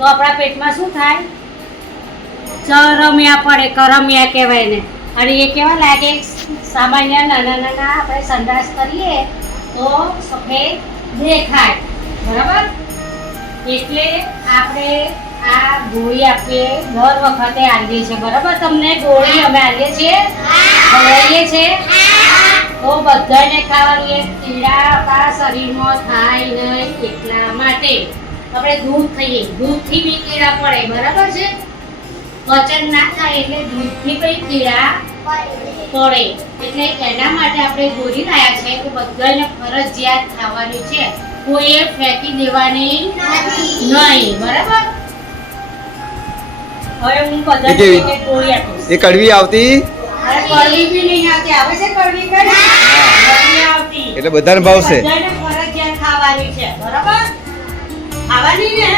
તો આપણા પેટમાં શું થાય? ચરમ્યા પડે, કરમ્યા કહેવાય ને. અને એ કેવા લાગે? સામાન્ય નાના નાના આપણે સંડાસ કરીએ તો સફેદ દેખાય, બરાબર? એટલે આપણે આ ગોળી આપીએ દર વખતે આલીએ છીએ, બરાબર? તમને ગોળી અમે આલીએ છીએ, ખવડાવીએ છીએ. તો બધાને ખાવાની એક કીડા આપણા શરીરમાં થાય નહીં એટલા માટે આપણે દૂધ ખાઈએ. દૂધથી બી કીડા પડે, બરાબર છે? વચન ના થાય એટલે દૂધથી પણ કીડા પડે. એટલે એના માટે આપણે ગોળી લાયા છે કે બધાને ફરજિયાત ખાવાની છે, કોઈએ ફેંકી દેવાની નહીં, બરાબર? હવે હું બધાને એક ગોળી આપીશ. એ કડવી આવતી અરે કડવી બી નહીં આવતી. આવે છે કડવી? કડવી આવતી. એટલે બધાને ભાવશે. બધાને ફરજિયાત ખાવાની છે, બરાબર? ખાવાની ને